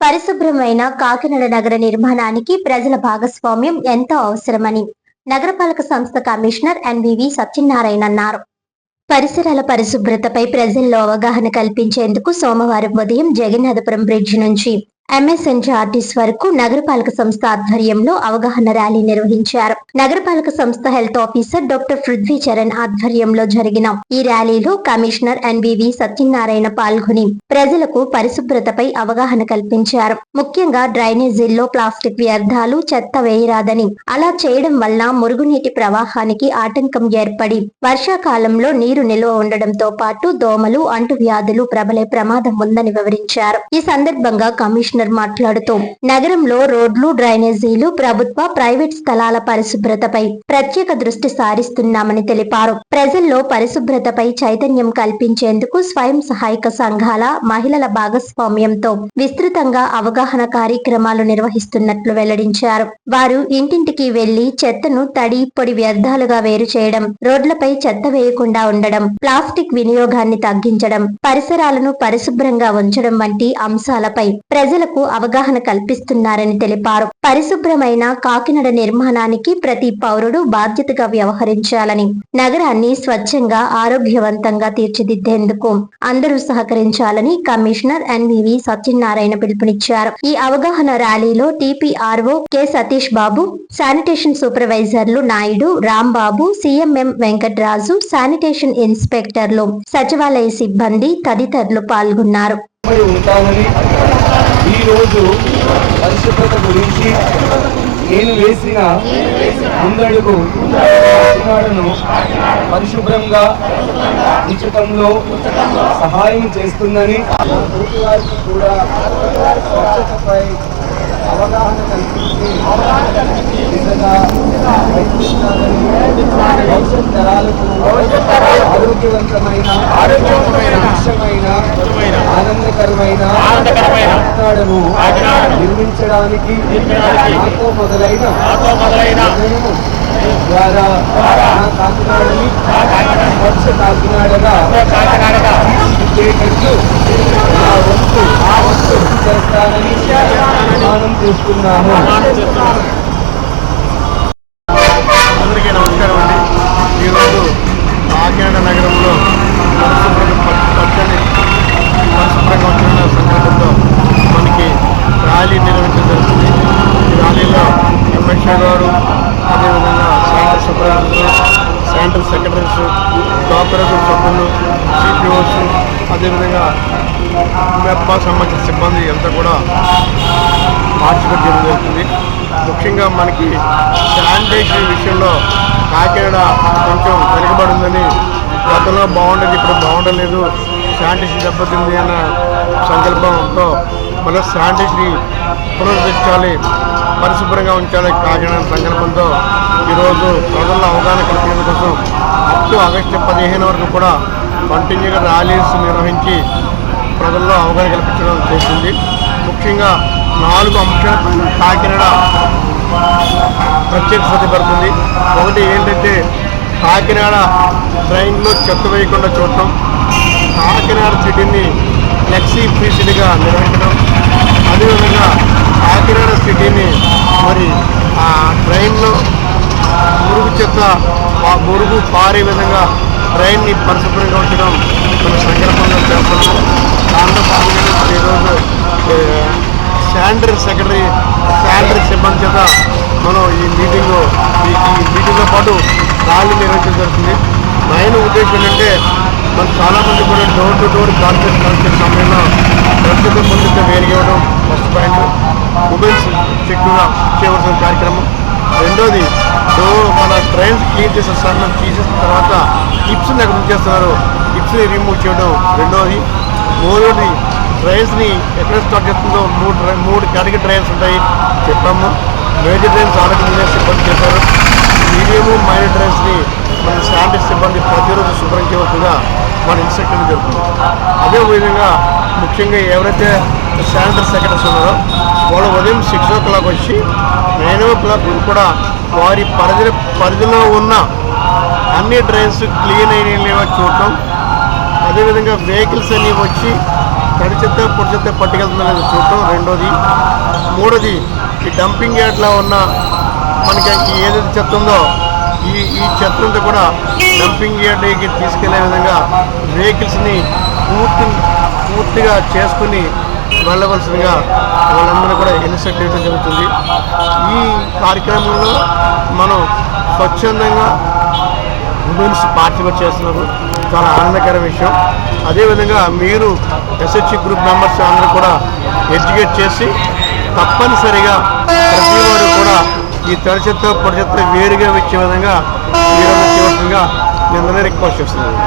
పరిశుభ్రమైన కాకినాడ నగర నిర్మాణానికి ప్రజల భాగస్వామ్యం ఎంతో అవసరమని నగరపాలక సంస్థ కమిషనర్ ఎన్వివి సత్యనారాయణ అన్నారు. పరిసరాల పరిశుభ్రతపై ప్రజల్లో అవగాహన కల్పించేందుకు సోమవారం ఉదయం జగన్నాథపురం బ్రిడ్జి నుంచి ఎంఎస్ఎన్జిఆర్టీసీ వరకు నగరపాలక సంస్థ ఆధ్వర్యంలో అవగాహన ర్యాలీ నిర్వహించారు. నగరపాలక సంస్థ health officer doctor Prithvi Charan ఆధ్వర్యంలో జరిగిన ఈ ర్యాలీలో కమిషనర్ ఎన్వివి సత్యనారాయణ పాల్గొని ప్రజలకు పరిశుభ్రతపై అవగాహన కల్పించారు. ముఖ్యంగా డ్రైనేజీల్లో ప్లాస్టిక్ వ్యర్థాలు, చెత్త వేయరాదని, అలా చేయడం వల్ల మురుగునీటి ప్రవాహానికి ఆటంకం ఏర్పడి వర్షాకాలంలో నీరు నిల్వ ఉండడంతో పాటు దోమలు, అంటువ్యాధులు ప్రబలే ప్రమాదం ఉందని వివరించారు. ఈ సందర్భంగా కమిషనర్ మాట్లాడుతూ నగరంలో రోడ్లు, డ్రైనేజీలు, ప్రభుత్వ, ప్రైవేట్ స్థలాల పరిశుభ్రతపై ప్రత్యేక దృష్టి సారిస్తున్నామని తెలిపారు. ప్రజల్లో పరిశుభ్రతపై చైతన్యం కల్పించేందుకు స్వయం సహాయక సంఘాల, మహిళల భాగస్వామ్యంతో విస్తృతంగా అవగాహన కార్యక్రమాలు నిర్వహిస్తున్నట్లు వెల్లడించారు. వారు ఇంటింటికి వెళ్లి చెత్తను తడి, పొడి వ్యర్థాలుగా వేరు చేయడం, రోడ్లపై చెత్త వేయకుండా ఉండడం, ప్లాస్టిక్ వినియోగాన్ని తగ్గించడం, పరిసరాలను పరిశుభ్రంగా ఉంచడం వంటి అంశాలపై ప్రజలకు అవగాహన కల్పిస్తున్నారని తెలిపారు. పరిశుభ్రమైన కాకినాడ నిర్మాణానికి ప్రతి పౌరుడు బాధ్యతగా వ్యవహరించాలని, నగరాన్ని స్వచ్ఛంగా, ఆరోగ్యవంతంగా తీర్చిదిద్దేందుకు అందరూ సహకరించాలని కమిషనర్ ఎన్వివి సత్యనారాయణ పిలుపునిచ్చారు. ఈ అవగాహన ర్యాలీలో TPRO K Satish Babu, sanitation సూపర్వైజర్లు నాయుడు, రాంబాబు, సిఎంఎం వెంకట్రాజు, శానిటేషన్ ఇన్స్పెక్టర్లు, సచివాలయ సిబ్బంది తదితరులు పాల్గొన్నారు. ఈరోజు పరిశుభ్రత గురించి నేను వేసిన ముందడుగు కాకినాడను పరిశుభ్రంగా ఉంచడంలో సహాయం చేస్తుందని, వారికి కూడా స్వచ్ఛతపై అవగాహన కల్పించి దిశగా ప్రయత్నించాలని, భవిష్యత్ తరాలకు ఆరోగ్యవంతమైన, ఆనందకరమైన కాకినాడను నిర్మించడానికి నాతో మొదలైన ద్వారా నా కాకినాడని స్వచ్ఛ కాకినాడగా తీర్చిదిద్దేటట్లు నా వంతు చేస్తానని ప్రమాణం చేస్తున్నాను. అందరికీ నమస్కారం అండి. ఈరోజు కాకినాడ నగరంలో పరిశుభ్రంగా ఉంటున్న సందర్భంలో మనకి ర్యాలీ నిర్వహించడం జరుగుతుంది. ఈ ర్యాలీలో ఎంఎస్ఏ గారు, అదేవిధంగా sanitary supervisors, sanitary secretaries, cooperative సభ్యులు, సిపిఓస్, అదేవిధంగా మెప్పా సంబంధించిన సిబ్బంది అంతా కూడా పార్టిసిపేట్ చేయడం జరుగుతుంది. ముఖ్యంగా మనకి శానిటేషన్ విషయంలో కాకినాడ కొంచెం వెనుకబడిందని, గతంలో బాగుండేది ఇప్పుడు బాగుండలేదు, శానిటేషన్ దెబ్బతింది అన్న సంకల్పంతో మళ్ళీ శానిటేషన్ పునరుద్ధరించాలి, పరిశుభ్రంగా ఉంచాలి కాకినాడ సంకల్పంతో ఈరోజు ప్రజల్లో అవగాహన కల్పించడం కోసం అప్ టు ఆగస్టు 15 వరకు కూడా కంటిన్యూగా ర్యాలీస్ నిర్వహించి ప్రజల్లో అవగాహన కల్పించడం చేసింది. ముఖ్యంగా 4 అంశాలపైన కాకినాడ ప్రత్యేక శ్రద్ధ పడుతుంది. ఒకటి ఏంటంటే కాకినాడ ట్రైన్లో చెత్త వేయకుండా చూడటం, కాకినాడ సిటీని ఫ్లెక్సీ ఫ్రీ సిటీగా నిర్వహించడం, అదేవిధంగా కాకినాడ సిటీని మరి ఆ ట్రైన్లో మురుగు పారే విధంగా ట్రైన్ని పరిశుభ్రంగా ఉంచడం మన సంకల్పంగా చేస్తున్నాం. దాంట్లో భాగంగా ఈరోజు శానిటరీ సెక్రటరీ, శానిటరీ సిబ్బంది చేత మనం ఈ మీటింగ్తో పాటు ర్యాలీ నిర్వహించడం జరుగుతుంది. మెయిన్ ఉద్దేశం ఏంటంటే మనం చాలామంది కూడా door to door corporate collection సమయంలో ప్రస్తుతం ముందుగా వేరిగేయడం ఫస్ట్ పాయింట్. మొబైల్స్ చెక్గా చేయవలసిన కార్యక్రమం. రెండోది మన ట్రైన్స్ క్లీన్ చేసే సమయం తీసేసిన తర్వాత టిప్స్ని ఎక్కడ చేస్తున్నారు, టిప్స్ని రిమూవ్ చేయడం రెండోది. మూడోది ట్రైన్స్ని ఎక్కడ స్టార్ట్ చేస్తుందో మూడు కేటగిరీ ట్రైన్స్ ఉంటాయి చెప్పాము. మేజర్ ట్రైన్స్ ఆరోగ్య సిబ్బంది చేశారు. మీడియము, మైనర్ ట్రైన్స్ని మన శానిటరీ సిబ్బంది ప్రతిరోజు శుభ్రం చేయవలసిందిగా మన ఇన్స్ట్రక్షన్ జరుగుతుంది. అదేవిధంగా ముఖ్యంగా ఎవరైతే శానిటరీ సెక్రటరీస్ ఉన్నారో వాళ్ళు ఉదయం 6 o'clock వచ్చి 9 o'clock కూడా వారి పరిధిలో ఉన్న అన్ని ట్రైన్స్ క్లీన్ అయిన చూడటం, అదేవిధంగా వెహికల్స్ అన్నీ వచ్చి తడి చెత్త పొడి చెత్త పట్టుకెళ్తుందని చూడటం రెండోది. మూడోది ఈ డంపింగ్ యార్డ్లో ఉన్న మనకి ఏదైతే చెత్త ఉందో ఈ చెత్త అంతా కూడా డంపింగ్ యార్డ్కి తీసుకెళ్లే విధంగా వెహికల్స్ని పూర్తిగా చేసుకుని వెళ్ళవలసిందిగా వాళ్ళందరూ కూడా ఇన్స్ట్రక్ట్ చేయడం జరుగుతుంది. ఈ కార్యక్రమంలో మనం స్వచ్ఛందంగా ఉమెన్స్ పార్టిసిపేట్ చేస్తున్నారు, చాలా ఆనందకర విషయం. అదేవిధంగా మీరు ఎస్హెచ్ గ్రూప్ మెంబర్స్ అందరూ కూడా ఎడ్యుకేట్ చేసి తప్పనిసరిగా ప్రతి వారు కూడా ఈ తడి చెత్త పొడి చెత్త వేరుగా వచ్చే విధంగా మీరు చేయవలసిందిగా నేను రిక్వెస్ట్ చేస్తున్నాను.